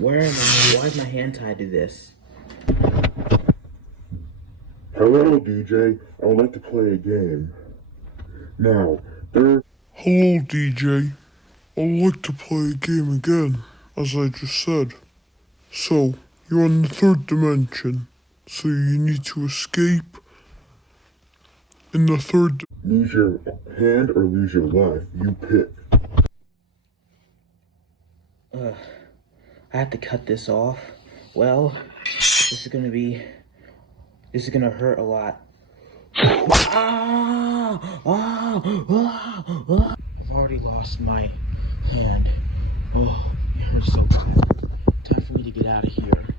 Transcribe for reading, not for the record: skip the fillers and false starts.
Where am I? Why is my hand tied to this? Hello, DJ. I would like to play a game. Now, there... Hello, DJ. I would like to play a game again, as I just said. So, you're on the third dimension, so you need to escape in the third... Lose your hand or lose your life. You pick. I have to cut this off. Well, this is gonna hurt a lot. I've already lost my hand. Oh, it hurts so bad. Time for me to get out of here.